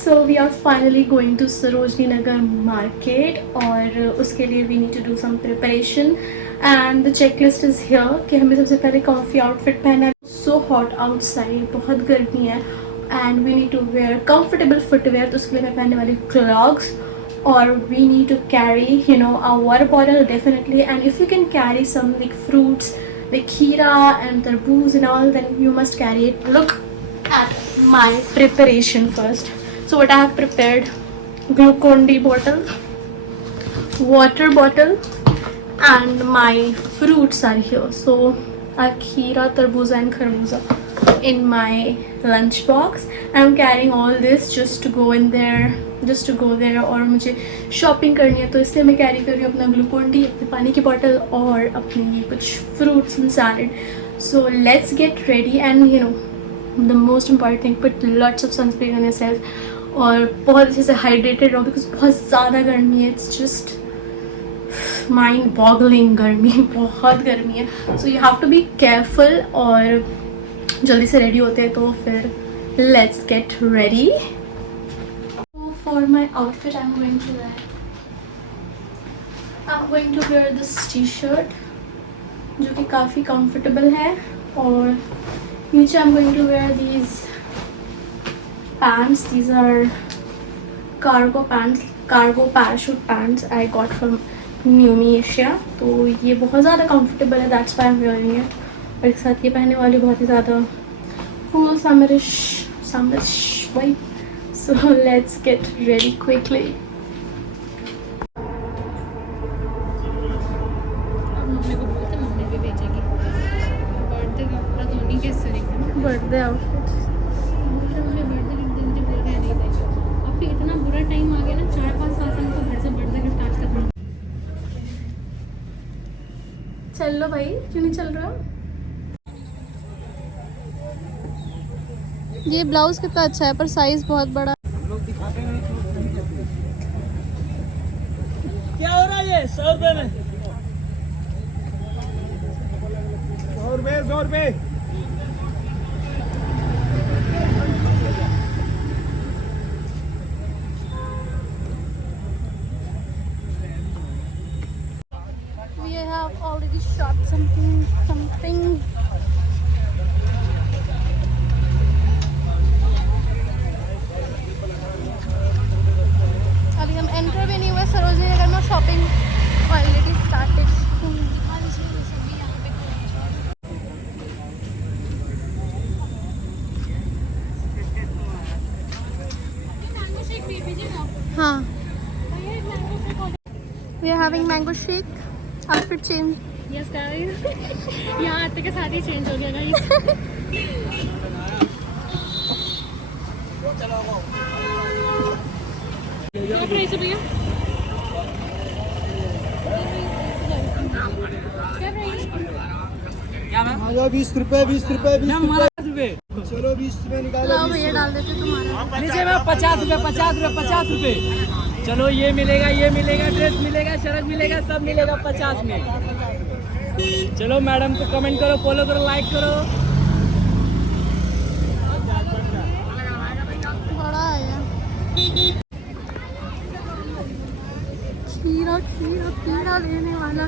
So we are finally going to Sarojini Nagar market और उसके लिए we need to do some preparation and the checklist is here कि हमें सबसे पहले comfy outfit पहनना है. So hot outside, बहुत गर्मी है and we need to wear comfortable footwear. तो उसके लिए मैं पहनने वाली clogs और we need to carry a water bottle definitely, and if you can carry some like fruits like kheera and tarboos and all, then you must carry it. Look at my preparation first. So what I have prepared: Glucon-D bottle, water bottle, and my fruits are here. So I have kheera, tarboos and kharbuza in my lunch box. I'm carrying all this just to go there और मुझे shopping करनी है, तो इसलिए मैं carry कर रही हूँ अपना ग्लूकोन-डी, अपने पानी की बॉटल और अपने ये कुछ fruits and salad. So let's get ready and the most important thing, put lots of sunscreen on yourself और बहुत अच्छे से हाइड्रेटेड रहो बिकॉज बहुत ज़्यादा गर्मी है. इट्स जस्ट माइंड बॉगलिंग गर्मी, बहुत गर्मी है. So you have to be careful और जल्दी से रेडी होते हैं. तो फिर let's get ready. For my outfit, I'm going to wear this t-shirt जो कि काफ़ी comfortable है और नीचे I'm going to wear these pants. These are cargo parachute pants I got from New Asia. तो ये बहुत ज़्यादा comfortable है, that's why I'm wearing it. और एक साथ ये पहनने वाली बहुत ही ज़्यादा cool summerish vibe. So let's get ready quickly. Birthday outfit अब भी इतना बुरा टाइम आ गया ना, 4-5 साल से हमको घर से बर्थडे गिफ्ट आज तक नहीं. चल लो भाई, क्यों नहीं चल रहा? ये ब्लाउज कितना अच्छा है पर साइज बहुत बड़ा. क्या हो रहा है ये? 100 रुपए में 100 रुपए. We have already shot something. अभी हम एंटर भी नहीं हुए सरोजनी नगर में, शॉपिंग ऑलरेडी स्टार्टेड. हाँ, we are having mango shake. Outfit change. Yes guys, यहाँ आते के साथ ही चेंज हो गया गाइस. क्या प्राइस है भैया? क्या प्राइस? 20 रुपए 20 रुपए 20 रुपए. चलो 20 रुपए निकालो. भैया डाल देते तुम्हारा. नीचे में 50 रुपए 50 रुपए. चलो ये मिलेगा ड्रेस मिलेगा, शर्ट मिलेगा, सब मिलेगा 50 में. चलो मैडम को कमेंट करो, फॉलो करो, लाइक करो. बड़ा है खीरा लेने वाला.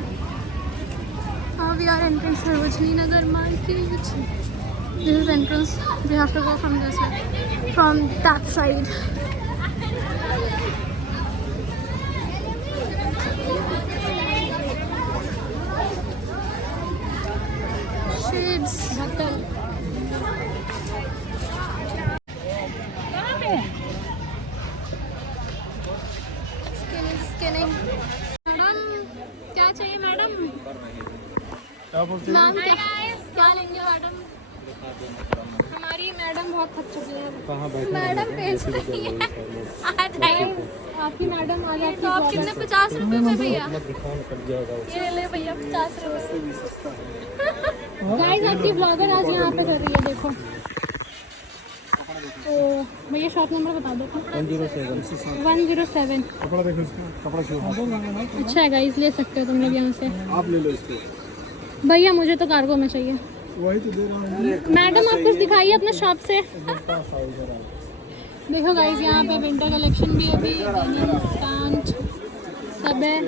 Now we are entering Sarojini Nagar market. This is entrance. We have to go from this side, from that side. Shades. Skinning. Madam क्या चाहिए मैडम? मैम क्या लेंगे मैडम? हमारी मैडम बहुत थक चुकी है. मैडम पेज नहीं है. आ जाइए. आपकी मैडम आ गई. तो आप कितने? 50 रुपए में भैया. ये ले भैया 50 रुपए. गाइस आपकी ब्लॉगर आज यहाँ पे कर रही है, देखो. तो भैया शॉप नंबर बता दो. 107. कपड़ा देखो इसका, कपड़ा शो. अच्छा है गाइस, ले सकते हो तुम लोग यहाँ से. आप ले लो इसको. भैया मुझे तो कार्गो में चाहिए. वही तो दे रहा हूँ. मैडम आप कुछ दिखाइए अपने शॉप से. देखो गाइस यहाँ पे विंटर कलेक्शन भी है, अभी पैंट सब है,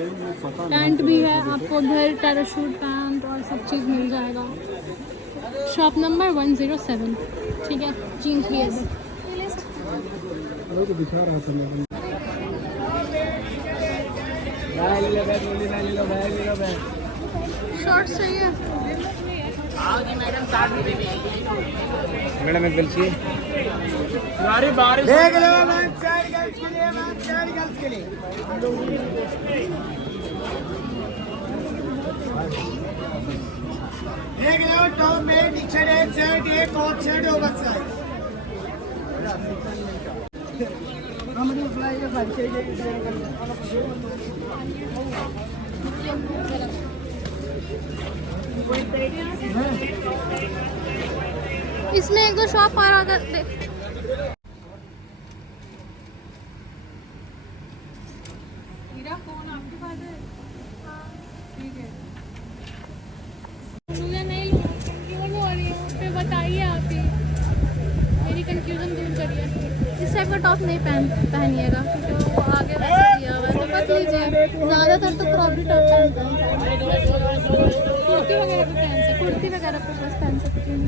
पैंट भी है आपको उधर, पैराशूट पैंट और सब चीज़ मिल जाएगा। शॉप नंबर 107, ठीक है। जीन्स भी है इधर। शॉर्ट्स चाहिए मैडम एक चाहिए। देख लो मैम, 4 गर्ल्स के लिए मैम, 4 गर्ल्स के लिए। देख लो टॉप में टी शर्ट है, शर्ट है, कोट शर्ट ओवर साइज। इसमें एक दो शॉप और आ जाते। मेरा फोन आपके पास है? ठीक है। मुझे नहीं लूँ, कंफ्यूज हो रही हूँ, फिर बताइए आप ही, मेरी कंफ्यूजन दूर करिए। इस टाइप का टॉप नहीं पहनिएगा, क्योंकि वो आगे वैसे दिया हुआ है, तो मत लीजिए। ज़्यादातर तो क्रॉप टॉप पहनते हैं, कुर्ती वगैरह भी पहन सकते, कुर्ती वगैरह पे बस पहन सकती हूँ।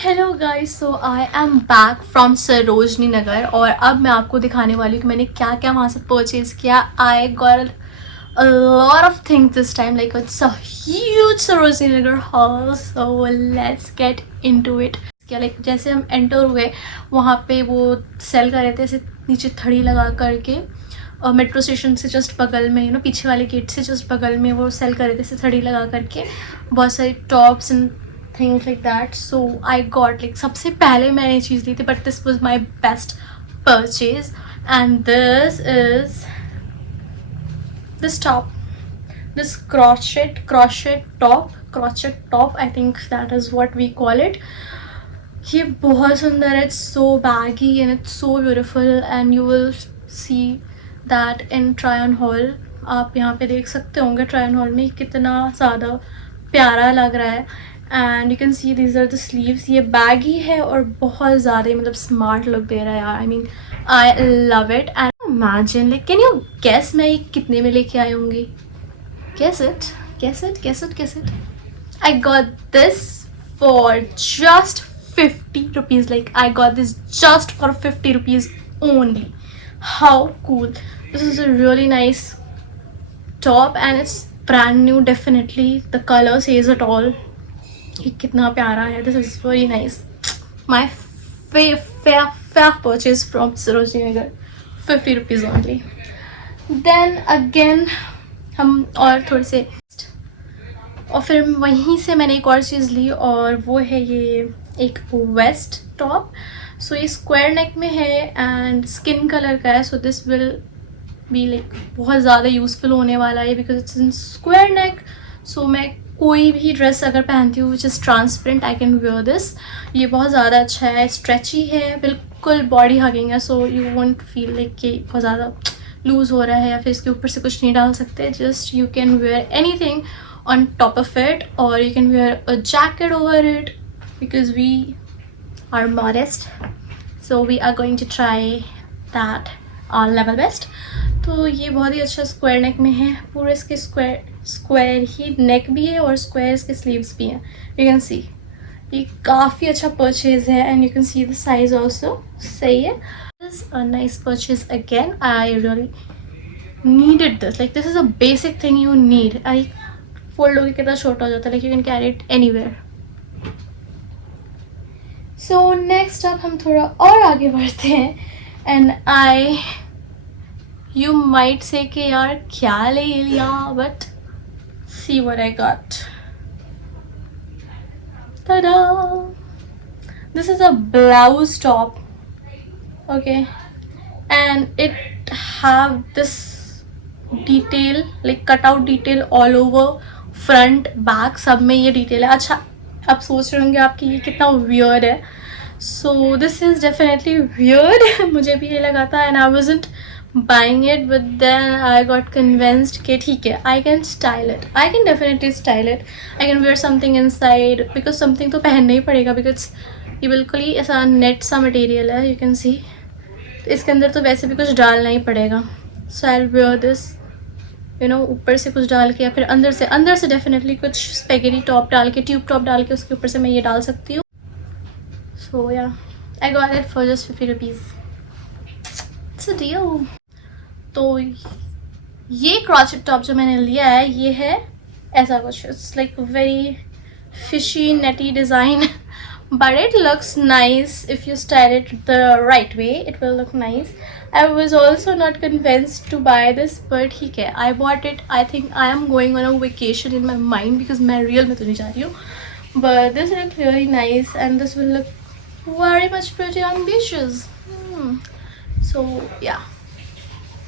Hello guys, so I am back from Sarojini Nagar और अब मैं आपको दिखाने वाली हूँ कि मैंने क्या क्या वहाँ से परचेज़ किया। I got a lot of things this time, like it's a huge Sarojini Nagar haul, so let's get into it. क्या लाइक जैसे हम एंटर हुए वहाँ पे वो सेल कर रहे थे ऐसे नीचे थड़ी लगा करके, और मेट्रो स्टेशन से जस्ट बगल में, पीछे वाले गेट से जस्ट बगल में वो सेल कर रहे थे ऐसे थड़ी लगा करके, बहुत सारी tops and things like that. So I got like सबसे पहले मैंने ये चीज़ ली थी, but this was my best purchase and this is this top, this crochet top, I think that is what we call it. ये बहुत सुंदर है, it's so baggy and it's so beautiful and you will see that in try on haul. आप यहाँ पे देख सकते होंगे try on haul में कितना ज़्यादा प्यारा लग रहा है, and you can see these are the sleeves. ये baggy है और बहुत ज़्यादा मतलब smart look दे रहा है यार, I mean I love it. And imagine, like, can you guess मैं ये कितने में लेके आई होंगी? Guess it. I got this for just 50 rupees. Like I got this just for 50 rupees only. How cool! This is a really nice top and it's brand new. Definitely the color says it all. ये कितना प्यारा है. This is very nice. My fair purchase from Sarojini Nagar. 50 rupees only. Then again हम और थोड़े से, और फिर वहीं से मैंने एक और चीज़ ली और वो है ये एक वेस्ट टॉप. सो ये स्क्वायर नेक में है एंड स्किन कलर का है. So this will be like बहुत ज़्यादा यूज़फुल होने वाला है because it's in square neck. So मैं कोई भी ड्रेस अगर पहनती हूँ which is transparent I can wear this. ये बहुत ज़्यादा अच्छा है, स्ट्रेची है, बिल्कुल बॉडी हगिंग है. So you won't feel like कि बहुत ज़्यादा लूज़ हो रहा है या फिर इसके ऊपर से कुछ नहीं डाल सकते. Just you can wear anything on top of it or you can wear a jacket over it because we are modest, so we are going to try that on level best. तो ये बहुत ही अच्छा square नेक में है, पूरे इसके square ही नेक भी है और स्क्वायर इसके स्लीव्स भी हैं. यू कैन सी ये काफ़ी अच्छा परचेज है and you can see the size also सही है. This is a nice purchase again. I really needed this, like this is a basic thing you need. I fold होकर कितना छोटा हो जाता है, like you can carry it anywhere. So next अब हम थोड़ा और आगे बढ़ते हैं एंड यू माइट से कि यार क्या ले लिया, but see what I got. tada! This is a blouse top, okay, and it have this detail like cutout detail all over front back सब में ये detail है. अच्छा, आप सोच रहे होंगे आपकी ये कितना weird है. So this is definitely weird. मुझे भी ये लगा था, and I wasn't buying it, but then I got convinced कि ठीक है, I can style it. I can definitely style it. I can wear something inside because something तो पहनना ही पड़ेगा because ये बिल्कुल ही ऐसा नेट सा मटेरियल है. यू कैन सी, इसके अंदर तो वैसे भी कुछ डालना ही पड़ेगा. So I will wear this, you know, ऊपर से कुछ डाल के या फिर अंदर से डेफिनेटली कुछ स्पेगेटी टॉप डाल के, ट्यूब टॉप डाल के उसके ऊपर से मैं ये डाल सकती हूँ. सो या, आई got it for just 50 rupees. It's a deal. तो ये क्रॉचेट टॉप जो मैंने लिया है ये है ऐसा कुछ. It's like very fishy netty design. But it looks nice if you style it the right way. It will look nice. I was also not convinced to buy this, but ठीक है, I bought it. I think I am going on a vacation in my mind because मैं real में तो नहीं जा रही हूँ. But this looks really nice and this will look very much pretty on beaches. So yeah,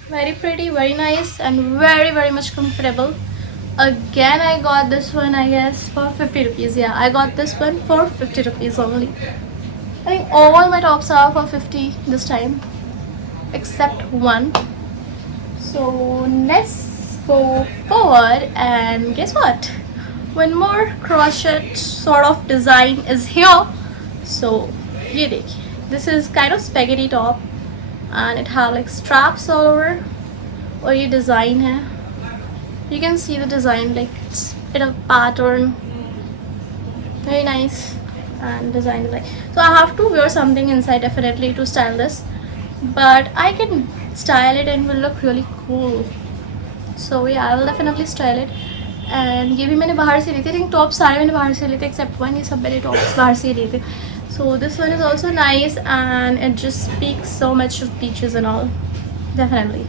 very pretty, very nice and very much comfortable. Again, I got this one, I guess, for 50 rupees. Yeah, I got this one for 50 rupees only. I think all my tops are for 50 this time, except one. So let's go forward and guess what? One more crochet sort of design is here. So, ये देखिए. This is kind of spaghetti top and it have like straps all over. और ये design है. You can see the design, like it's bit of pattern, very nice, and design is like, so I have to wear something inside definitely to style this, but I can style it and will look really cool. So yeah, I will definitely style it. And ये भी मैंने बाहर से ली थी. I think top सारे मैंने बाहर से लिए थे except one. ये सब मैंने टॉप्स बाहर से लिए थे. So this one is also nice and it just speaks so much of beaches and all. Definitely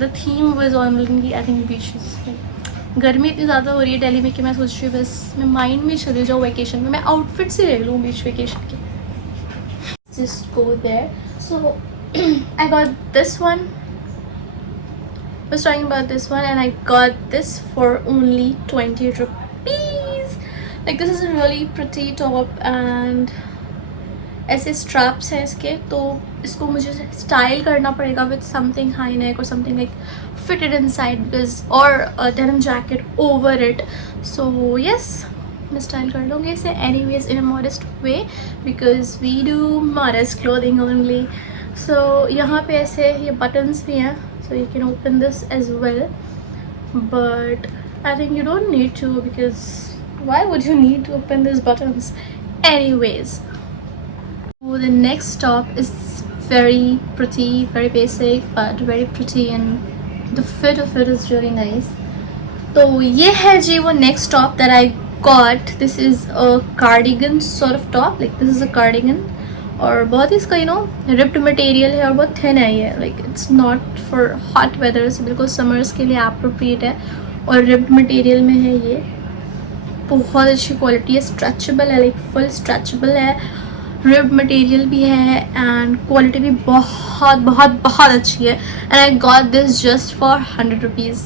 the theme was only I think beaches. गर्मी इतनी ज़्यादा हो रही है दिल्ली में कि मैं सोच रही हूँ बस मैं माइंड में चले जाऊँ वेकेशन में. मैं आउटफिट से ले लूँ बीच वेकेशन के. Just go there. So I got this one. I was talking about this one and I got this for only 20 rupees. Like this is a really pretty top and ऐसे straps हैं इसके, तो इसको मुझे style करना पड़ेगा with something high neck और something like fitted inside because और denim jacket over it. So yes, मैं स्टाइल कर लूँगी इसे anyways in a modest way because we do modest clothing only. So यहाँ पे ऐसे ये बटन्स भी हैं, so you can open this as well, but I think you don't need to because why would you need to open these buttons anyways. So the next top is very pretty, very basic but very pretty and the fit of it is really nice. तो ये है जी वो next top that I got. This is a cardigan sort of top, like this is a cardigan और बहुत ही इसका ripped material है और बहुत thin है ये, like it's not for hot weather, so बिल्कुल summers के लिए appropriate है और ripped material में है ये. बहुत अच्छी क्वालिटी है, स्ट्रेचेबल है, लाइक फुल स्ट्रेचेबल है, रिब मटेरियल भी है एंड क्वालिटी भी बहुत बहुत बहुत अच्छी है. And I got this just for 100 rupees.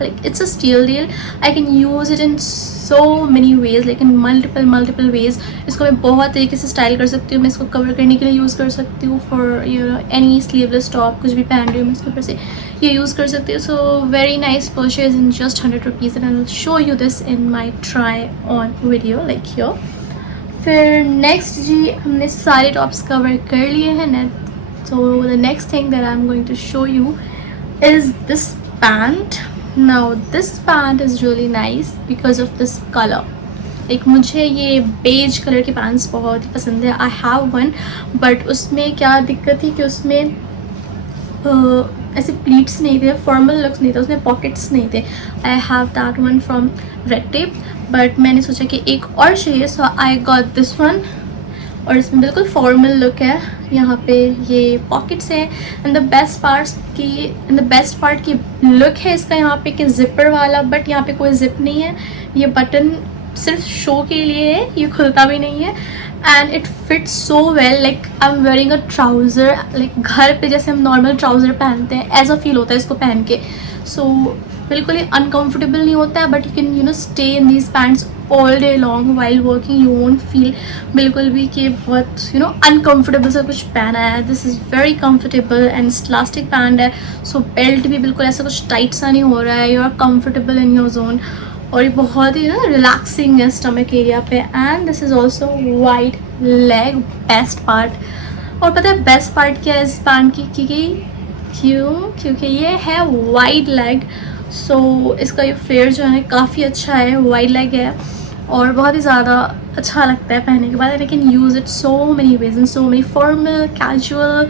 Like it's a steal deal. I can use it in so many veg, like in multiple ways. इसको मैं बहुत तरीके से स्टाइल कर सकती हूँ. मैं इसको कवर करने के लिए यूज़ कर सकती हूँ फॉर एनी स्लीवलेस टॉप, कुछ भी पहन रही हूँ मैं इसके ऊपर से ये यूज़ कर सकती हूँ. So very nice purchase in just 100 rupees and I will show you this in my try on video like here. फिर नेक्स्ट जी हमने सारे टॉप्स कवर कर लिए हैं नेट. So the next thing that I am going to show you is this pant. Now this pant is really nice because of this colour. एक मुझे ये बेज कलर के पैंट्स बहुत ही पसंद है. आई हैव वन, बट उसमें क्या दिक्कत थी कि उसमें ऐसे प्लीट्स नहीं थे, फॉर्मल लुक्स नहीं था, उसमें पॉकेट्स नहीं थे. I have that one from red tape, but मैंने सोचा कि एक और चाहिए, सो आई गॉट दिस वन. और इसमें बिल्कुल फॉर्मल लुक है. यहाँ पे ये पॉकेट्स हैं एंड द बेस्ट पार्ट की लुक है इसका यहाँ पे कि जिपर वाला, बट यहाँ पे कोई जिप नहीं है. ये बटन सिर्फ शो के लिए है, ये खुलता भी नहीं है. And it fits so well, like I am wearing a trouser, like घर पे जैसे हम नॉर्मल ट्राउज़र पहनते हैं ऐसा फील होता है इसको पहन के. सो बिल्कुल ही अनकम्फर्टेबल नहीं होता है, but you can stay in these pants all day long while working. You won't feel बिल्कुल भी कि बहुत अनकम्फर्टेबल सा कुछ पहना है. This is very comfortable and elastic pant है. सो बेल्ट भी बिल्कुल ऐसा कुछ टाइट सा नहीं हो रहा है. You are comfortable in your zone. और ये बहुत ही रिलैक्सिंग है स्टमक एरिया पे. And this is also wide leg, best part. और पता है बेस्ट पार्ट क्या है इस पैंट की? क्योंकि ये है वाइड लेग. सो इसका ये फ्लेयर जो है काफ़ी अच्छा है, वाइड लेग है और बहुत ही ज़्यादा अच्छा लगता है पहनने के बाद. And I can use it so many veg, in so many formal, casual,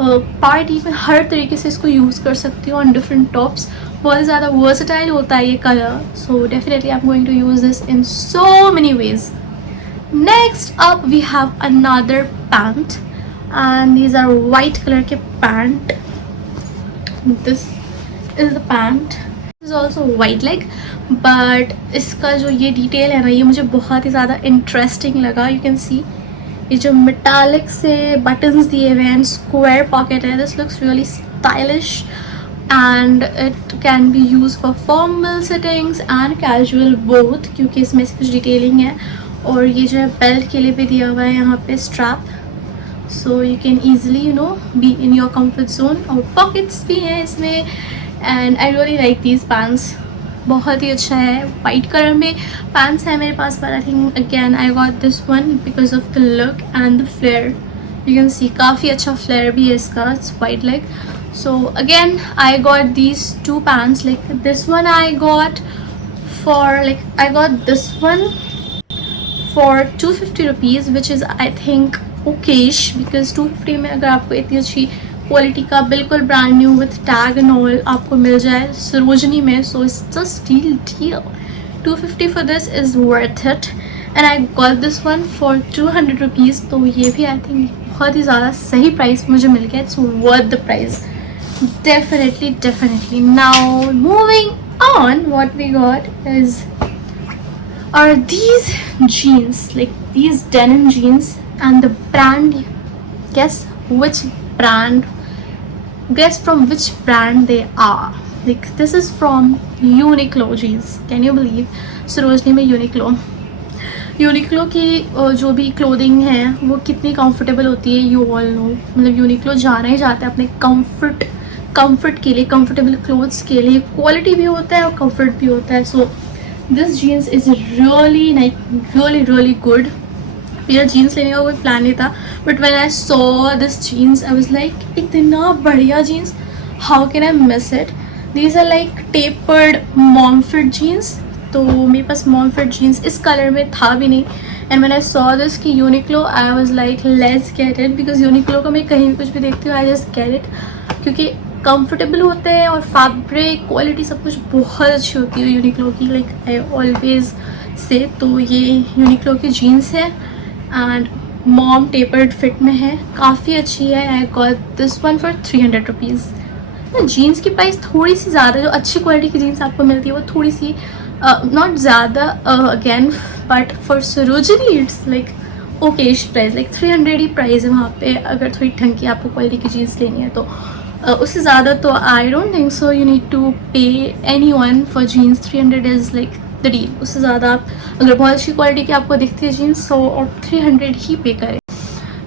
party में हर तरीके से इसको यूज़ कर सकती हूँ ऑन डिफरेंट टॉप्स. बहुत ही ज़्यादा वर्सेटाइल होता है ये colour. So definitely I am going to use this in so many ways. Next up we have another pant and these are white colour के pant. This is the pant. Is also wide leg, but इसका जो ये detail है ना, ये मुझे बहुत ही ज़्यादा इंटरेस्टिंग लगा. यू कैन सी ये जो मेटालिक से बटन्स दिए हुए हैं, स्क्वायर पॉकेट है. This looks really stylish and it can be use for formal sittings and casual both, क्योंकि इसमें से कुछ डिटेलिंग है. और ये जो है बेल्ट के लिए भी दिया हुआ है यहाँ पे strap. So you can easily be in your comfort zone. और पॉकेट्स भी हैं इसमें. And I really like these pants. बहुत ही अच्छा है. वाइट कलर में पैंट्स है मेरे पास, पर I think again I got this one because of the look and the flare. You can see काफ़ी अच्छा फ्लेयर भी है इसका. It's white like. So again I got these two pants. Like this one I got this one for 250 rupees, which is I think okayish, because 250 में अगर आपको इतनी अच्छी क्वालिटी का बिल्कुल brand new with tag and all आपको मिल जाए सरोजनी में, so it's just deal. 250 for this is worth it. And I got this one for 200 rupees. तो ये भी I think बहुत ही ज़्यादा सही प्राइस मुझे मिल गया. It's worth the price. Definitely. Now moving on, what we got are these jeans, like these denim jeans, and the brand, guess from which brand they are. Like this is from Uniqlo jeans. Can you believe? Sarojini में Uniqlo की जो भी clothing है वो कितनी comfortable होती है. You all know, मतलब यूनिक्लो जाना ही जाता है अपने कंफर्ट के लिए, कंफर्टेबल क्लोथ्स के लिए. क्वालिटी भी होता है और कंफर्ट भी होता है. So this jeans is really good. मेरा जीन्स लेने का कोई प्लान नहीं था, but when I saw this jeans I was like इतना बढ़िया jeans, how can I miss it. These are like tapered mom fit jeans. तो मेरे पास मॉमफिट जीन्स इस कलर में था भी नहीं. And when I saw this की Uniqlo, I was like let's get it, because Uniqlo का मैं कहीं भी कुछ भी देखती हूँ आई जस्ट गेट इट, क्योंकि कंफर्टेबल होते हैं और फैब्रिक क्वालिटी सब कुछ बहुत अच्छी होती है यूनिक्लो की. Like I always say. तो ये यूनिक्लो की जीन्स है एंड मॉम टेपर्ड फिट में है, काफ़ी अच्छी है. I got this one for 300 rupees. Jeans की प्राइस थोड़ी सी ज़्यादा, जो अच्छी क्वालिटी की जीन्स आपको मिलती है वो थोड़ी सी नॉट ज़्यादा again, but for Sarojini it's like Okesh price. Like 300 he price है वहाँ पे अगर थोड़ी ढंग की आपको क्वालिटी की जीन्स लेनी है तो. उससे ज़्यादा तो I don't think so you need to pay any one for jeans. 300 is like the deal. उससे ज़्यादा आप अगर बहुत अच्छी क्वालिटी की आपको दिखती है जीन्स तो आप 300 ही पे करें.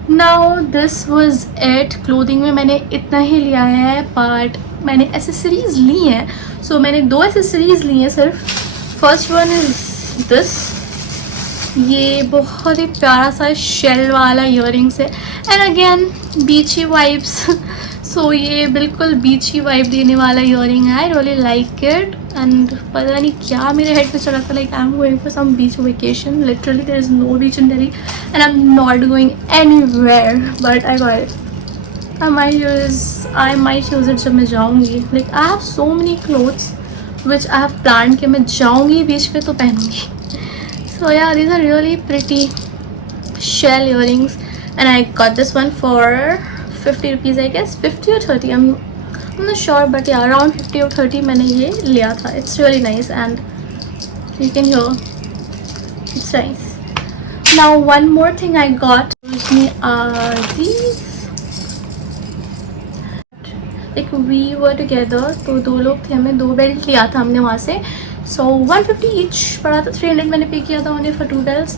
Now this was it. Clothing में मैंने इतना ही लिया है, बट मैंने एसेसरीज़ ली हैं. सो मैंने 2 एसेसरीज़ ली हैं सिर्फ. First one is this. ये बहुत ही प्यारा सा शेल वाला ईयरिंग्स है and again beachy vibes. So ये बिल्कुल बीची वाइब देने वाला ईयरिंग है. I really like it and पता नहीं क्या मेरे हेड पे चढ़ा था. Like I am going for some beach vacation. Literally there is no beach in Delhi and I am not going anywhere, but I got it. I might use it जब मैं जाऊँगी. Like I have so many clothes which I have plan कि मैं जाऊँगी बीच पे तो पहनूँगी. So yeah, these are really pretty shell earrings and I got this one for 50 rupees I guess. 50 or 30, I'm not sure, but yeah, around 50 or 30 मैंने ये लिया था. It's really nice and you can hear it's nice. Now one more thing I got are these. Like we were together, तो 2 लोग थे, हमें 2 belt लिया था हमने वहाँ से. So 150 each पड़ा था. 300 मैंने पे किया था only for 2 belts.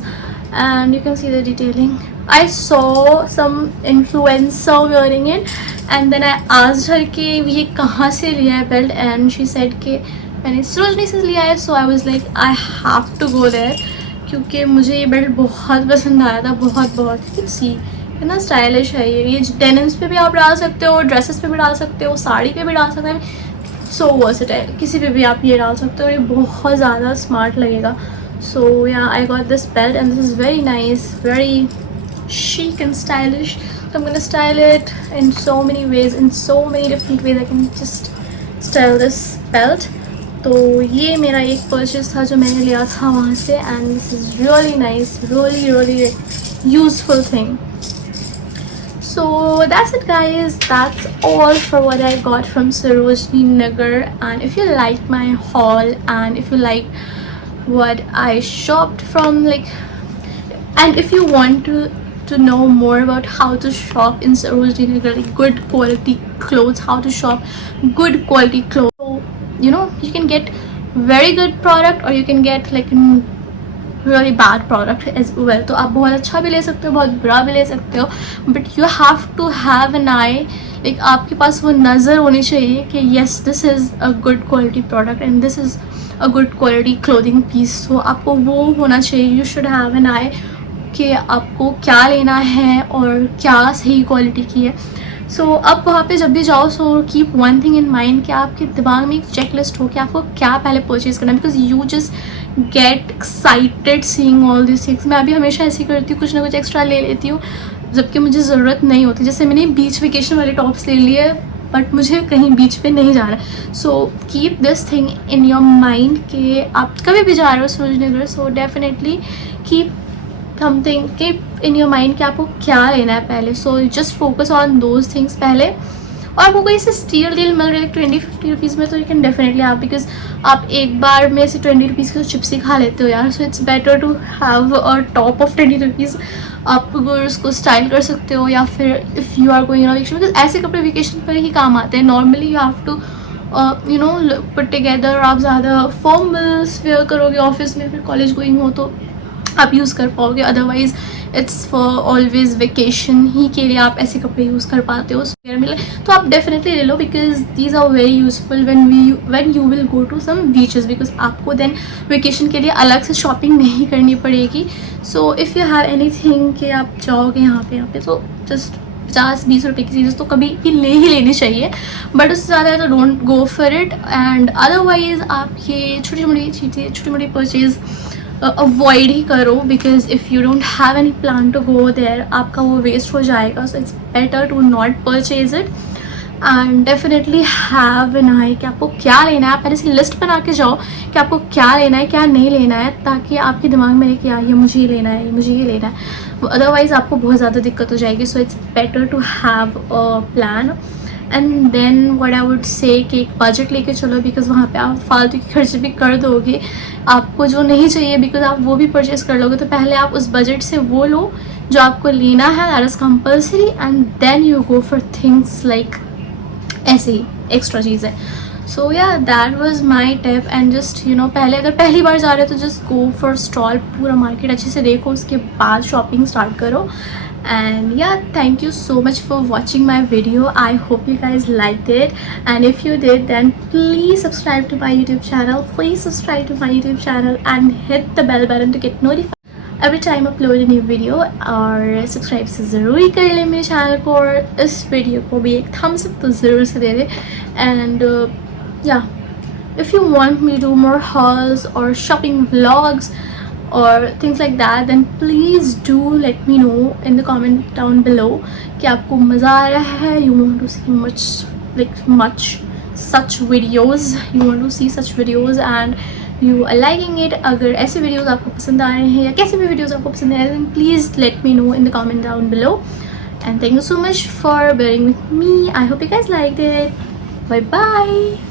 And you can see the detailing. I saw some influencer wearing it, and then I asked her कि ये कहाँ से लिया है बेल्ट, and she said कि मैंने सरोजनी से लिया है. So I was like I have to go there, क्योंकि मुझे ये बेल्ट बहुत पसंद आया था, बहुत. You can see कितना स्टाइलिश है ये डेनिम्स पे भी आप डाल सकते हो, ड्रेसेस पे भी डाल सकते हो, साड़ी पे भी डाल सकते हो. सो वर्सेटाइल, किसी पे भी आप ये डाल सकते हो, ये बहुत ज़्यादा स्मार्ट लगेगा. सो या आई got this belt and this is very nice, very chic and stylish. So I'm gonna style it in so many ways, in so many different ways. I can just style this belt. तो ये मेरा एक purchase था जो मैंने लिया था वहाँ से, and this is really nice, really useful thing. So that's it guys, that's all for what I got from Sarojini Nagar. And if you like my haul, and if you like what I shopped from, like, and if you want to know more about how to shop in Sarojini Nagar, like good quality clothes, how to shop good quality clothes, so, you know, you can get very good product or you can get like really bad product as well. तो आप बहुत अच्छा भी ले सकते हो, बहुत बुरा भी ले सकते हो, but you have to have an eye, like आपके पास वो नज़र होनी चाहिए कि yes this is a good quality product and this is a good quality clothing piece. So आपको वो होना चाहिए, you should have an eye कि आपको क्या लेना है और क्या सही क्वालिटी की है. सो अब वहाँ पे जब भी जाओ, so keep one thing in mind कि आपके दिमाग में एक चेक लिस्ट हो कि आपको क्या पहले परचेज़ करना है, because you just get excited seeing all this things. मैं अभी हमेशा ऐसे करती हूँ, कुछ ना कुछ एक्स्ट्रा ले लेती हूँ जबकि मुझे ज़रूरत नहीं होती. जैसे मैंने बीच वेकेशन वाले टॉप्स ले लिए, बट मुझे कहीं बीच पे नहीं जाना. So keep this thing in your mind कि आप कभी भी जा रहे हो Sarojini Nagar, so definitely keep something, keep in your mind कि आपको क्या लेना है पहले. So just focus on those things पहले. और वो कोई से स्टील डील मिल रही है 20-50 रुपीज़ में, तो you can definitely have, because आप एक बार में से 20 रुपीज़ की तो चिप्स ही खा लेते हो यार. So it's better to have a top of 20 rupees. आप उसको स्टाइल कर सकते हो, या फिर if you are going on vacation, because ऐसे कपड़े वेकेशन पर ही काम आते हैं. Normally you have to you know put together. आप ज़्यादा फॉर्मल्स वेयर करोगे ऑफिस में, फिर कॉलेज गोइंग हो तो आप यूज़ कर पाओगे. Otherwise it's for always vacation ही के लिए आप ऐसे कपड़े यूज़ कर पाते हो. मिले तो आप डेफिनेटली ले लो, because these are very useful when you will go to some beaches, because आपको देन वेकेशन के लिए अलग से शॉपिंग नहीं करनी पड़ेगी. So if you have anything कि आप जाओगे यहाँ पे तो जस्ट 50-20 रुपये की चीज़ें तो कभी भी ही लेनी चाहिए, बट उससे ज़्यादा तो don't go for it. And otherwise आप ये छोटी मोटी चीज़ें, छोटी मोटी परचेज़ अवॉइड ही करो, because if you don't have any plan to go there, आपका वो वेस्ट हो जाएगा. So it's better to not purchase it. And definitely have an eye कि आपको क्या लेना है. आप पहले से लिस्ट बना के जाओ कि आपको क्या लेना है, क्या नहीं लेना है, ताकि आपके दिमाग में रहे कि यार ये मुझे ये लेना है, ये मुझे ये लेना है. अदरवाइज़ आपको बहुत ज़्यादा दिक्कत हो जाएगी. So it's better to have a plan. And then what I would say कि एक बजट लेके चलो, बिकॉज वहाँ पे आप फालतू के खर्चे भी कर दोगे. आपको जो नहीं चाहिए बिकॉज आप वो भी परचेज़ कर लोगे, तो पहले आप उस बजट से वो लो जो आपको लेना है, that is compulsory, and then you go for things like ऐसे ही एक्स्ट्रा चीज़ें. So yeah that was my tip. And just you know, पहले अगर पहली बार जा रहे हो तो जस्ट गो फॉर स्टॉल, पूरा मार्केट अच्छे से देखो, उसके बाद शॉपिंग स्टार्ट करो. And yeah, thank you so much for watching my video. I hope you guys liked it, and if you did, then please subscribe to my YouTube channel. Please subscribe to my YouTube channel and hit the bell button to get notified every time I upload a new video. और subscribe से ज़रूर कर लें मेरे channel को, और इस video को भी एक थम्स अप तो ज़रूर से दे दें. And yeah, if you want me to do more hauls or shopping vlogs or things like that, then please do let me know in the comment down below कि आपको मज़ा आ रहा है, you want to see much such videos, you want to see such videos and you are liking it. अगर ऐसे videos आपको पसंद आ रहे हैं या कैसे भी videos आपको पसंद आ रहे हैं, then please let me know in the comment down below. And thank you so much for bearing with me. I hope you guys liked it. Bye bye.